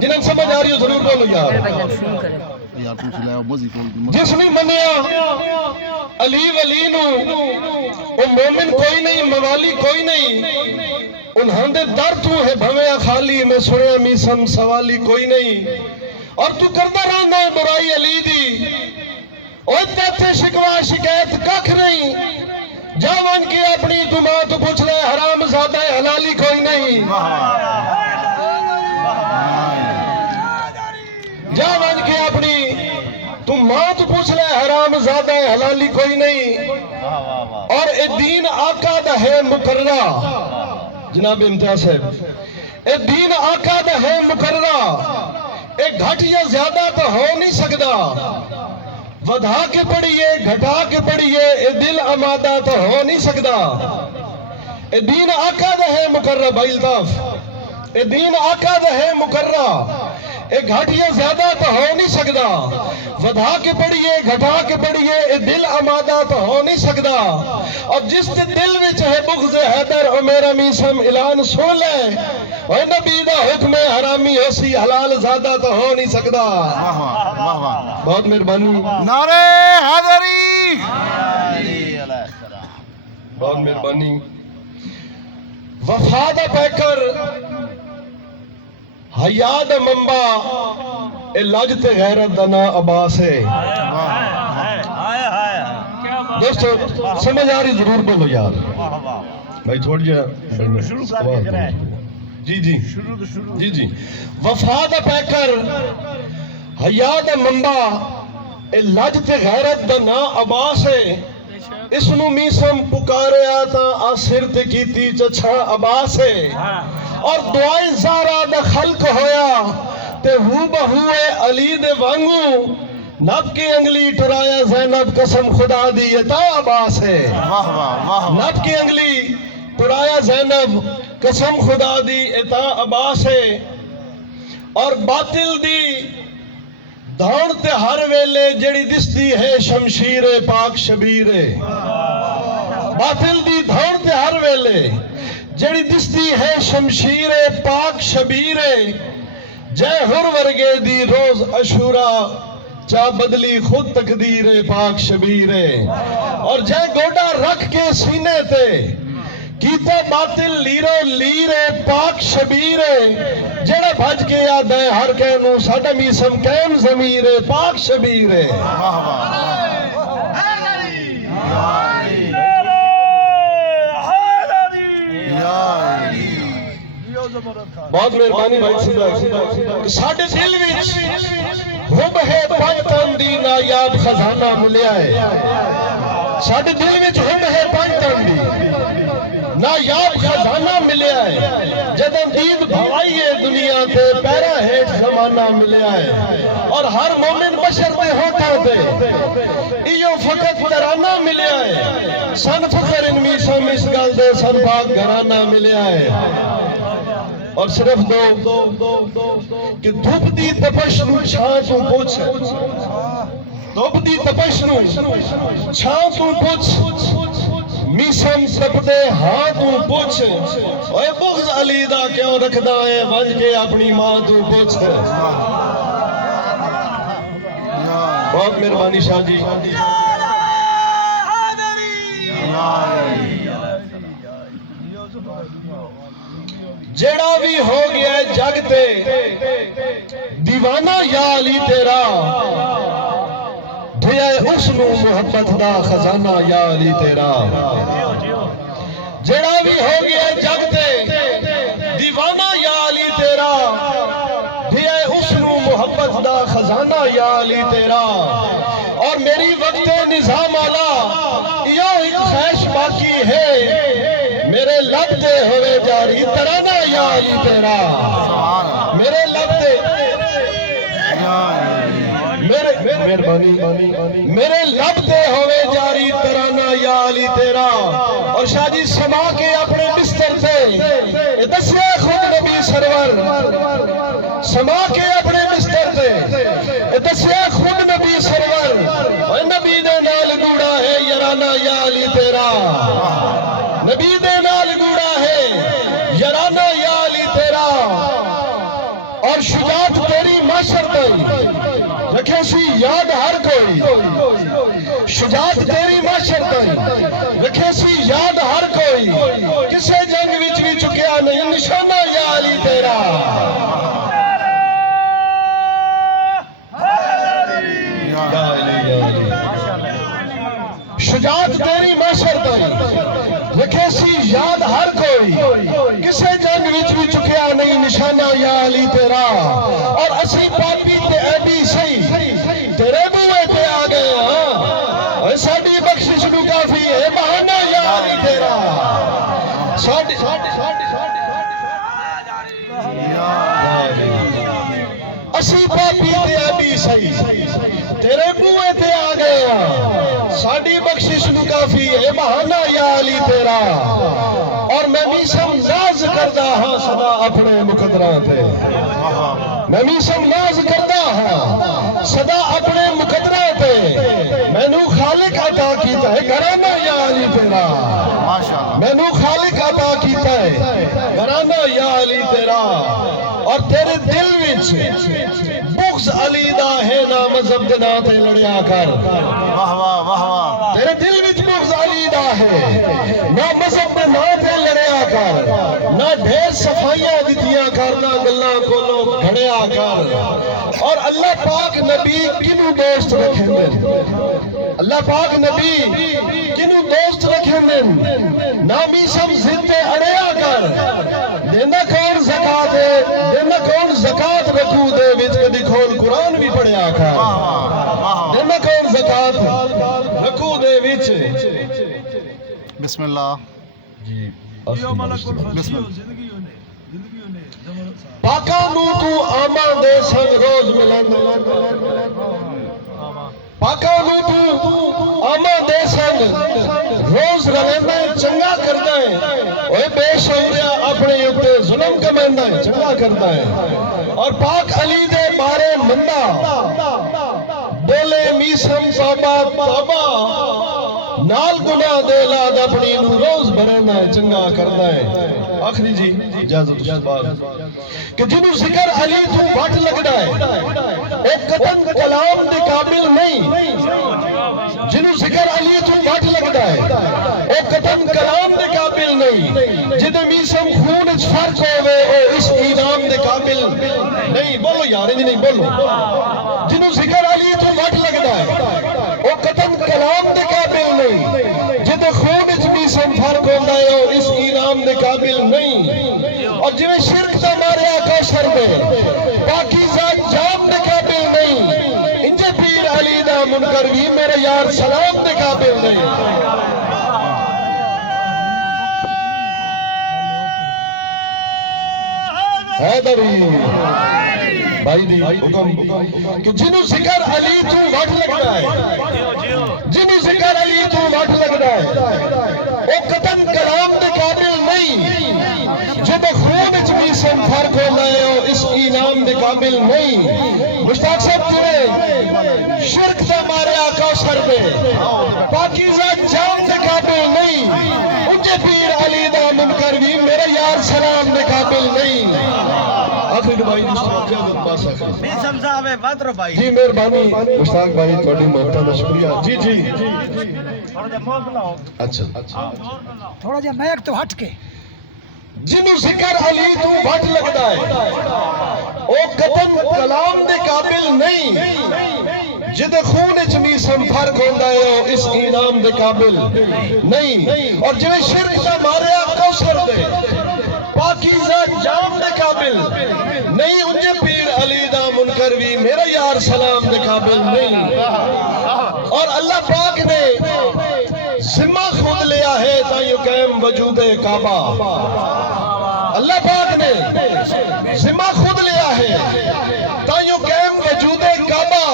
جنہیں سمجھ آ رہی ہو ضرور بولو یار. جس نے منیا علی ولی نو او مومن کوئی نہیں موالی کوئی نہیں انہاں دے در تو ہے بھویں خالی میں سنیا میسم سوالی کوئی نہیں اور تو کردا رہندا ہے برائی علی دی اوہ تیتھے شکوا شکایت ککھ نہیں جاون کے اپنی تو ماں تو پوچھ لے حرام زادہ حلالی کوئی نہیں جاون کے اپنی تو ماں تو پوچھ لے حرام زادہ حلالی کوئی نہیں اور اے دین آقا دا ہے مقررہ جناب امتیاز صاحب اے دین آقا دا ہے مقررہ اے گھٹ یا زیادہ تو ہو نہیں سکدا ودھا کے پڑھئے گھٹا کے پڑھئے اے دل امادہ تو ہو نہیں سکدا اے دین آقا دا ہے مقررہ بھائی الطاف اے دین آقا دا ہے مقررہ اے گھٹ یا زیادہ تو ہو نہیں سکدا ودھا کے پڑھئے گھٹا کے پڑھئے اے دل امادہ تو ہو نہیں سکدا اور جس دے دل وچ ہے بغض حیدر او میرا میسم اعلان سن لے اے نبی دا حکم حرامی ہوسی حلال زادہ تو ہو نہیں سکدا. بہت مہربانی نعرہ حیدری بہت مہربانی وفا دا پیکر حیا دا منبع اے لج تے غیرت دا نا عباس ہے. دوستو سمجھ آ رہی ضرور بولو یار بھائی تھوڑ جا جی جی جی جی وفا دا پیکر حیا دا منبع اے لج تے غیرت دا نا عباس ہے اس نو میسم پکارے آتا آسر تے کیتی چچھا عباس ہے اور دعائیں زارا دا خلق ہویا تے ہو بہوئے علی دے وانگو نب کی انگلی ٹرایا زینب قسم خدا دی یہ تا عباس ہے نب کی انگلی ٹرایا زینب قسم خدا دی یہ تا عباس ہے اور باطل دی دھون تے ہر ویلے جڑی دستی ہے شمشیر پاک شبیر باطل دی دھون تے ہر ویلے جڑی دستی ہے شمشیر پاک شبیر جے ہر ورگے دی روز اشورا چا بدلی خود تقدیر پاک شبیر اور جے گوڑا رکھ کے سینے تے کیتا باطل لیرو لیر پاک شبیر جڑا بھج کے یاد ہے ہر کہنو ساڑا میسم کیم ضمیر پاک شبیر. بہت مہربانی بھائی سیدھا ساڑھے دل وچ حب ہے پانچتن دی نایاب خزانہ ملیا ہے ساڑھے دل وچ حب ہے پانچتن دی نایاب خزانہ ملیا ہے جدن دید بھوائیے دنیا تے پیرا ہیٹ زمانہ ملیا ہے اور ہر مومن بشر تے ہوتا دے ایو فقط ترانہ ملیا ہے سن فخر ان میسوں میں اس گل دے سن پاک گھرانہ ملیا ہے اور صرف دو کہ دھوپ دی تپش نو چھان تو پوچھ دھوپ دی تپش نو چھان تو پوچھ میسم سپدے ہاں تو پوچھ اوے بغض علی دا کیوں رکھدا ہے ونج کے اپنی ماں تو پوچھ. بہت مہربانی شاہ جی. جڑا بھی ہو گیا ہے جگ تے دیوانہ یا علی تیرا دھیا اس نو محبت دا خزانہ یا علی تیرا جڑا بھی ہو گیا ہے جگ تے دیوانہ یا علی تیرا دھیا اس نو محبت دا خزانہ یا علی تیرا اور میری وقت نظام آلا یہ ایک خیش باقی ہے میرے لب دے ہوئے جاری ترانہ یا علی تیرا میرے لب دے میرے لب دے ہوئے جاری ترانہ یا علی تیرا. اور شاہ جی سما کے اپنے بستر سے دسے خود نبی سرور سما کے اپنے بستر سے دسے خود نبی سرور اور نبی دے نال گوڑا ہے یارانہ یا علی تیرا نبی دے نال گوڑا ہے یارانہ یا علی تیرا اور اور شجاعت تیری معاشر تئی رکھے سی یاد ہر کوئی شجاعت تیری معاشر تئی رکھے سی یاد ہر کوئی کسے جنگ وچ بھی چکیا نہیں نشانہ یا علی تیرا شجاعت تیری معاشر تئی رکھے سی یاد ہر کوئی کسے جنگ وچ بھی چکیا نہیں نشانہ یا علی تیرا اور اسی پاپی تے ایبی سی تیرے بوئے تے آ گئے ہاں اور ساڑی بخشش نو کافی ہے بہانہ یا علی تیرا ساڑی اسی پاپی تے ایبی سی تیرے بوئے تے آ گئے ہاں ساڑی بخشش نو کافی ہے بہانہ یا علی تیرا اور میں میسم ناز کردہ ہاں صدا اپنے مقدران تے میں میسم ناز کردہ ہاں صدا اپنے مقدران تے میں نو خالق عطا کیتا ہے گھرانہ یا علی تیرا میں نو خالق عطا کیتا ہے گھرانہ یا علی تیرا اور تیرے دل وچ بغض علی دا ہے نا مذہب دے نا تے لڑیا کر تیرے دل وچ بغض علی دا ہے نہ مذہب دے نا تے لڑیا کر نہ ڈھیر صفائیاں دتیاں کر نہ گلاں کولو گھڑیا کر اور اللہ پاک نبی کنو دوست رکھیں دن اللہ پاک نبی کنو دوست رکھیں دن نامی سم زندے اڑیا کر دینا کون زکاة ہے دینا کون زکاة رکھو دے وچ کدی کھول قرآن بھی پڑھیا کر دینا کون زکاة رکھو دے وچ بسم اللہ پاکا نو تو آماں دے سنگ روز ملند پاکا نو تو آماں دے سنگ روز رلیندہ چنگا کرتا ہے اوہ بے شعوریا اپنے یکتے ظلم کمیندہ ہے چنگا کرتا ہے اور پاک علی دے بارے مندہ بولے میسم توبہ توبہ نال گناہ دے لاد اپنی نو روز بھرنا ہے چنگا کرنا ہے آخری جی اجازت بات کہ جنہوں ذکر علی تو بھٹ لگڑا ہے ایک قطن کلام دے قابل نہیں جنہوں ذکر علی تو بھٹ لگڑا ہے ایک قطن کلام دے قابل نہیں جنہوں میسم خون اچ فرق ہوئے اس انعام دے قابل نہیں بولو یار نہیں بولو جنہوں ذکر علی تو بھٹ لگڑا ہے ایک قطن کلام دے قابل نہیں جنہوں خون اچ میسم فرق ہوندہ ہے اس انعام دے قابل نہیں اور جنہیں شرک دا مارے آقا سر میں پاکیزہ جام دے قابل نہیں انجے پیر علی دا منکر بھی میرے یار سلام دے قابل نہیں حیدری بھائی دی حکم کہ جنہوں ذکر علی تو وٹ لگ رہا ہے جنہوں ذکر علی تو وٹ لگ رہا ہے وہ قطن کلام دے قابل نہیں جب خون اچ میسم فرق ہونا ہے اس انعام دے قابل نہیں مشتاق صاحب تیرے شرک دا مارے آقا سر میں پاکیزہ جام دے قابل نہیں انجے پیر علی دا منکر بھی میرے یار سلام دے قابل نہیں آخری بھائی میسم صاحب ہے بدر بھائی جی مہربانی مشتاق بھائی تھوڑی محبت کا شکریہ جی جی اچھا تھوڑا جا میک تو ہٹ کے جنہوں ذکر علی تو وٹ لگتا ہے وہ قطن کلام دے قابل نہیں جد خون اچ میسم فرق ہوندہ ہے اس انعام دے قابل نہیں اور جنہیں شرک دا مارے آپ کوثر دے پاکیزہ جام دے قابل نہیں انجے پیر علی دا منکر بھی میرا یار سلام دے قابل نہیں اور اللہ پاک نے ذمہ خود لیا ہے تا یو قیم وجود کعبہ اللہ پاک نے ذمہ خود لیا ہے تا یو قیم وجود کعبہ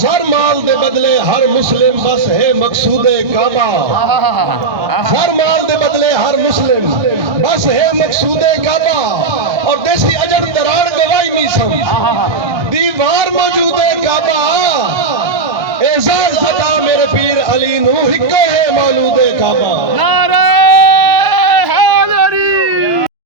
زر مال دے بدلے ہر مسلم بس ہے مقصود کعبہ زر مال دے بدلے ہر مسلم بس ہے مقصود کعبہ اور دیسی اجر درار گوائی میسم دیوار موجود کعبہ اعزاز عطا میرے پیر علی نو ہکو ہے مولود کعبہ